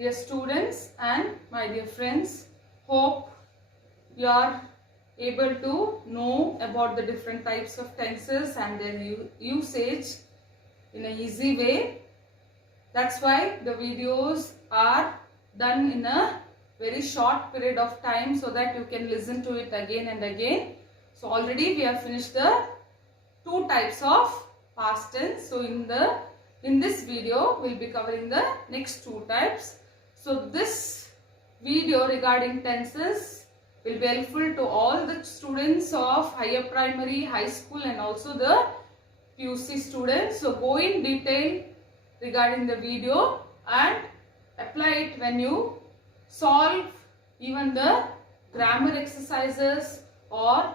Dear students and my dear friends, hope you are able to know about the different types of tenses and their usage in an easy way. That's why the videos are done in a very short period of time so that you can listen to it again and again. So already we have finished the two types of past tense. So in this video we'll be covering the next two types. So this video regarding tenses will be helpful to all the students of higher primary, high school and also the PUC students. So go in detail regarding the video and apply it when you solve even the grammar exercises or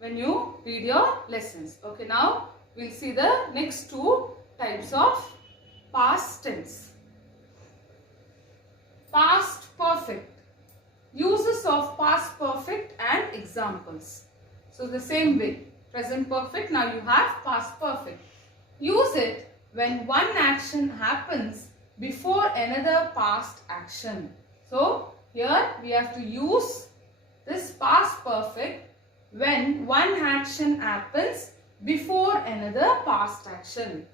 when you read your lessons. Okay, now we'll see the next two types of past tense. Past perfect. Uses of past perfect and examples. So the same way, present perfect, now you have past perfect. Use it when one action happens before another past action. So here we have to use this past perfect when one action happens before another past action.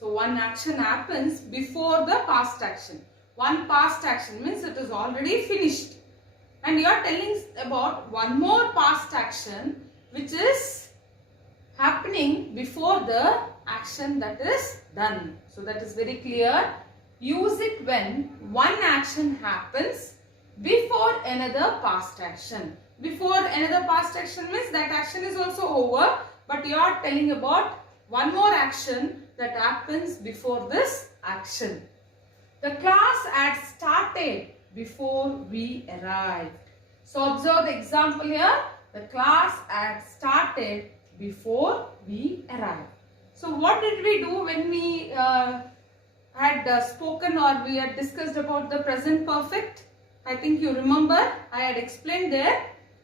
So one action happens before the past action. One past action means it is already finished. And you are telling about one more past action which is happening before the action that is done. So that is very clear. Use it when one action happens before another past action. Before another past action means that action is also over, but you are telling about one more action that happens before this action. The class had started before we arrived. So observe the example here. The class had started before we arrived. So what did we do when we had spoken or we had discussed about the present perfect? I think you remember I had explained there.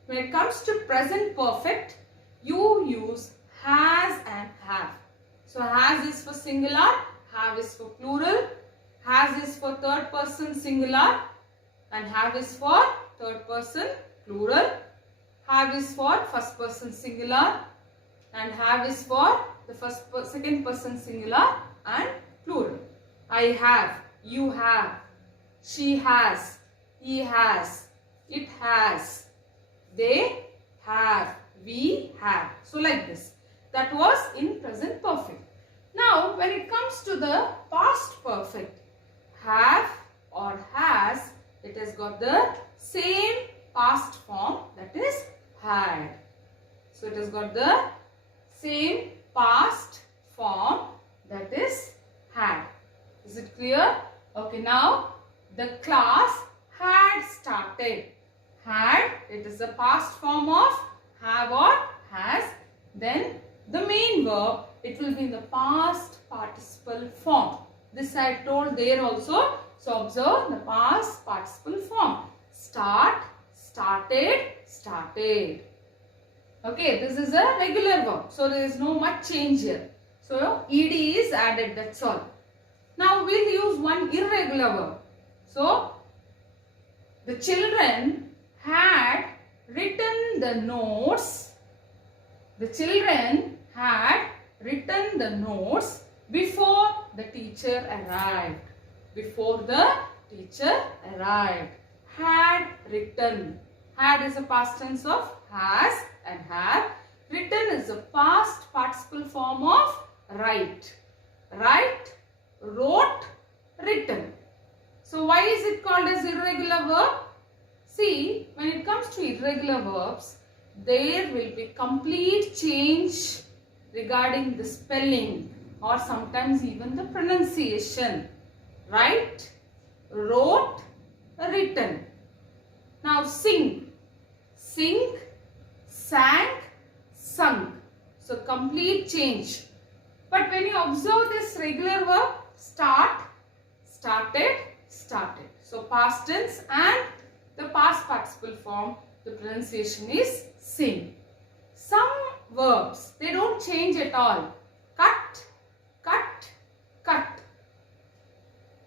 When it comes to present perfect, you use has and have. So has is for singular, have is for plural, has is for third person singular and have is for third person plural, have is for first person singular and have is for the second person singular and plural. I have, you have, she has, he has, it has, they have, we have. So like this. That was in present perfect. Now when it comes to the past perfect, have or has, it has got the same past form, that is had. So it has got the same past form, that is had. Is it clear? Okay, now the class had started. Had, it is the past form of have or has. Then the main verb, it will be in the past participle form. This I told there also. So observe the past participle form. Start, started, started. Okay, this is a regular verb. So there is no much change here. So ed is added, that's all. Now we'll use one irregular verb. So the children had written the notes. The children had written the notes before the teacher arrived. Before the teacher arrived. Had written. Had is a past tense of has and have. Written is a past participle form of write. Write, wrote, written. So why is it called as irregular verb? See, when it comes to irregular verbs, there will be complete change regarding the spelling or sometimes even the pronunciation. Write, wrote, written. Now sing, sing, sang, sung. So complete change. But when you observe this regular verb, start, started, started. So past tense and the past participle form, the pronunciation is same. Some verbs, they don't change at all. Cut, cut, cut.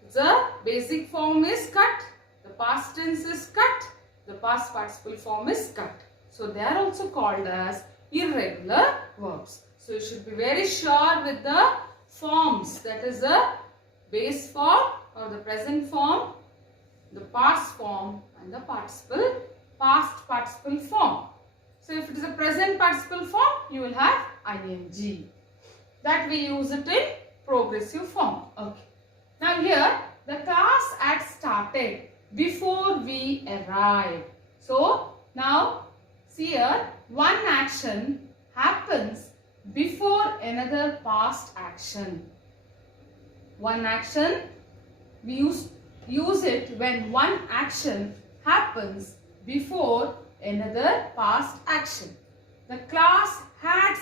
It's the basic form is cut, the past tense is cut, the past participle form is cut. So they are also called as irregular verbs. So you should be very sure with the forms, that is the base form or the present form, the past form and the past participle form. So if it is a present participle form, you will have ing. That we use it in progressive form. Okay. Now here the class had started before we arrived. So now see here, one action happens before another past action. One action, we use it when one action happens before another past action. The class had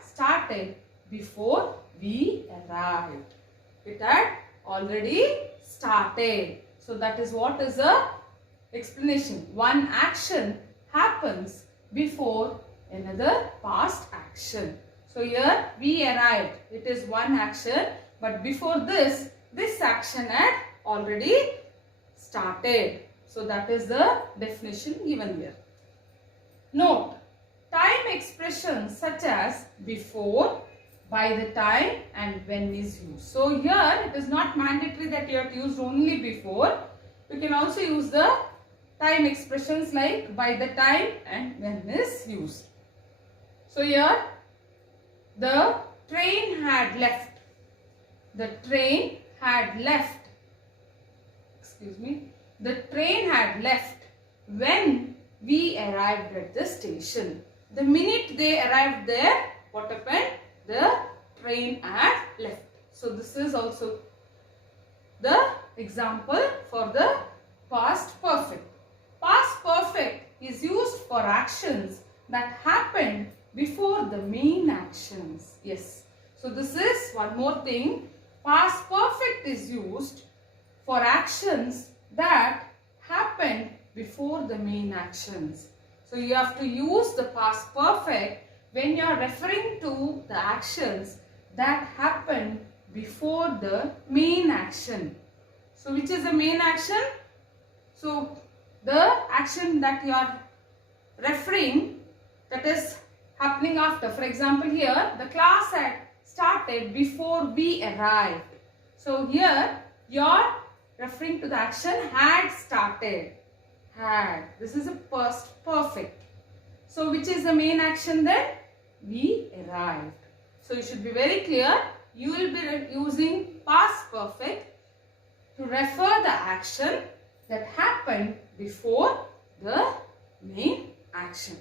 started before we arrived. It had already started. So that is what is the explanation. One action happens before another past action. So here we arrived. It is one action, but before this action had already started. So that is the definition given here. Note, time expressions such as before, by the time and when is used. So here it is not mandatory that you have to use only before. You can also use the time expressions like by the time and when is used. So here the train had left. The train had left. Excuse me. The train had left when we arrived at the station. The minute they arrived there, what happened? The train had left. So this is also the example for the past perfect. Past perfect is used for actions that happened before the main actions. Yes. So this is one more thing. Past perfect is used for actions that happened before the main actions. So you have to use the past perfect when you are referring to the actions that happened before the main action. So which is the main action? So the action that you are referring, that is happening after. For example, here the class had started before we arrived. So here you are referring to the action had started. Had. This is a past perfect. So which is the main action then? We arrived. So you should be very clear. You will be using past perfect to refer the action that happened before the main action.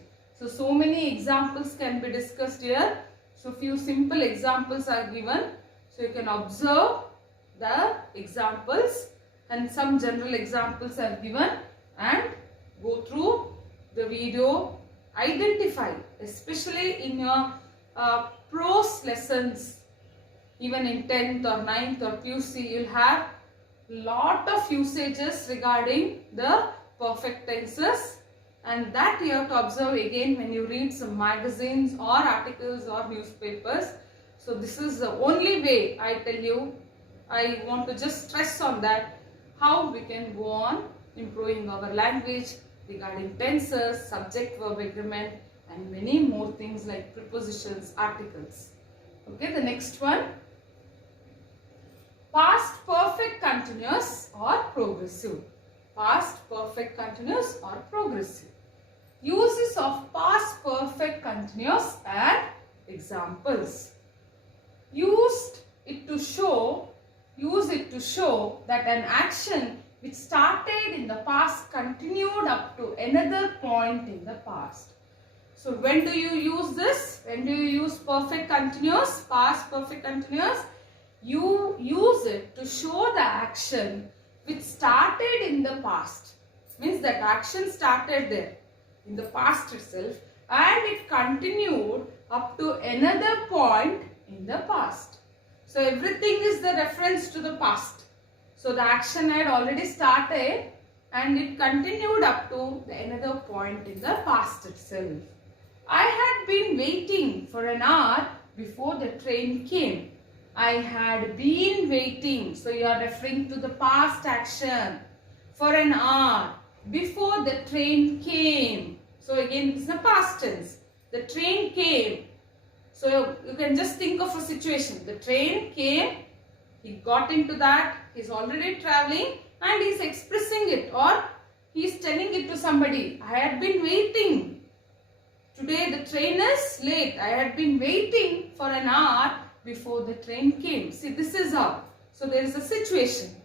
So many examples can be discussed here. So few simple examples are given. So you can observe the examples and some general examples are given and go through the video. Identify, especially in your prose lessons, even in 10th or 9th or PUC, you'll have lot of usages regarding the perfect tenses, and that you have to observe again when you read some magazines or articles or newspapers. So this is the only way I tell you. I want to just stress on that, how we can go on improving our language regarding tenses, subject-verb agreement and many more things like prepositions, articles. Okay, the next one. Past perfect continuous or progressive. Past perfect continuous or progressive. Uses of past perfect continuous and examples. Use it to show that an action which started in the past continued up to another point in the past. So when do you use this? When do you use perfect continuous, past perfect continuous? You use it to show the action which started in the past. Means that action started there in the past itself and it continued up to another point in the past. So everything is the reference to the past. So the action had already started and it continued up to another point in the past itself. I had been waiting for an hour before the train came. I had been waiting. So you are referring to the past action for an hour before the train came. So again it is the past tense. The train came. So you can just think of a situation. The train came, he got into that, he is already traveling and he is expressing it or he is telling it to somebody. I had been waiting. Today the train is late. I had been waiting for an hour before the train came. See, this is how. So there is a situation.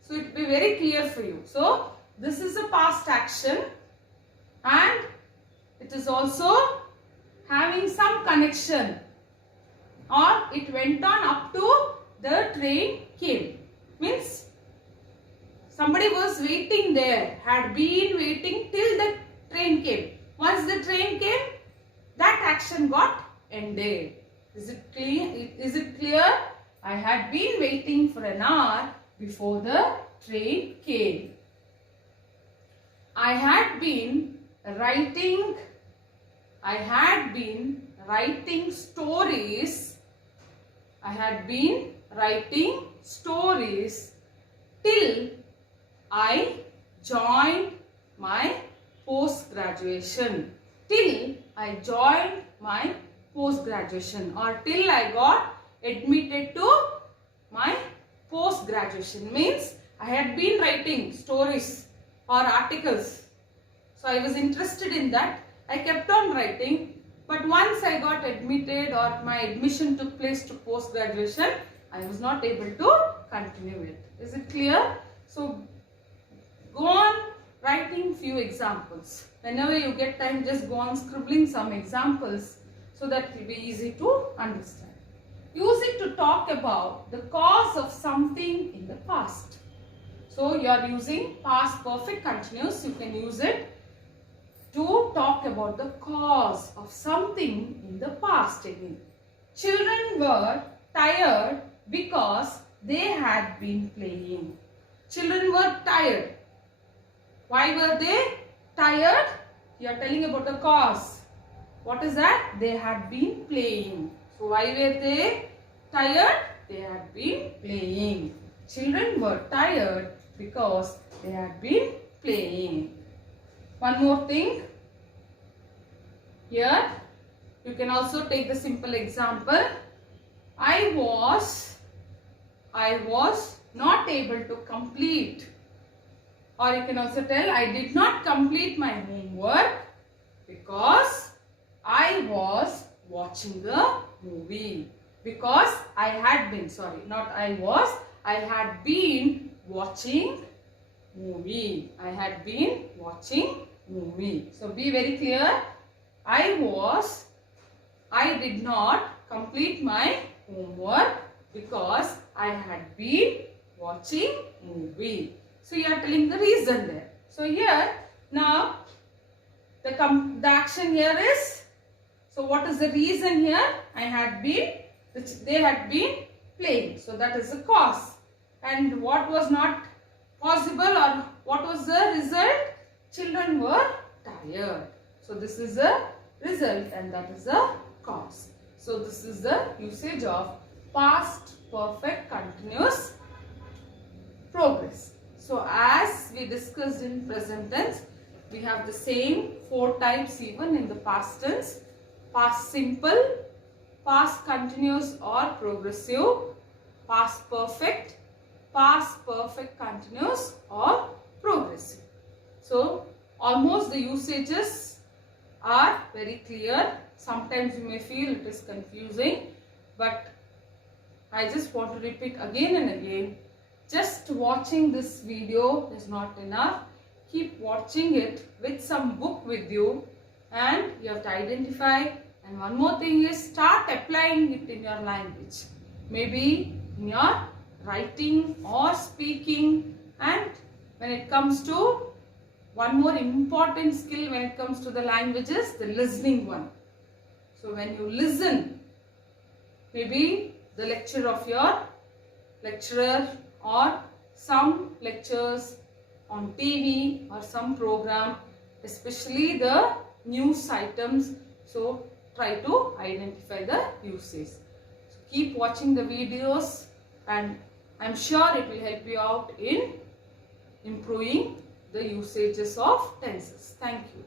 So it will be very clear for you. So this is a past action and it is also having some connection or it went on up to the train came. Means somebody was waiting there, had been waiting till the train came. Once the train came, that action got ended. Is it clear? Is it clear? I had been waiting for an hour before the train came. I had been writing stories. I had been writing stories till I joined my post-graduation. Till I joined my post-graduation or till I got admitted to my post-graduation. Means I had been writing stories or articles. So I was interested in that. I kept on writing. But once I got admitted or my admission took place to post-graduation, I was not able to continue it. Is it clear? So go on writing few examples. Whenever you get time, just go on scribbling some examples so that it will be easy to understand. Use it to talk about the cause of something in the past. So you are using past perfect continuous. You can use it to talk about the cause of something in the past again. Children were tired because they had been playing. Children were tired. Why were they tired? You are telling about the cause. What is that? They had been playing. So why were they tired? They had been playing. Children were tired because they had been playing. One more thing. Here you can also take the simple example. I was not able to complete. Or you can also tell I did not complete my homework because I was watching a movie. Because I had been, sorry, not I was, I had been watching movie. I had been watching movie. So be very clear. I did not complete my homework because I had been watching movie. So you are telling the reason there. So here now the action here is, so what is the reason here? They had been playing. So that is the cause. And what was not possible or what was the result? Children were tired. So this is the result and that is the cause. So this is the usage of past perfect continuous progress. So as we discussed in present tense, we have the same 4 types even in the past tense. Past simple, past continuous or progressive, past perfect continuous or progressive. So almost the usages are very clear. Sometimes you may feel it is confusing, but I just want to repeat again and again. Just watching this video is not enough. Keep watching it with some book with you and you have to identify. And one more thing is start applying it in your language. Maybe in your writing or speaking. And when it comes to one more important skill when it comes to the languages, the listening one. So when you listen, maybe the lecture of your lecturer or some lectures on TV or some program, especially the news items. So try to identify the usage. So keep watching the videos, and I'm sure it will help you out in improving the usages of tenses. Thank you.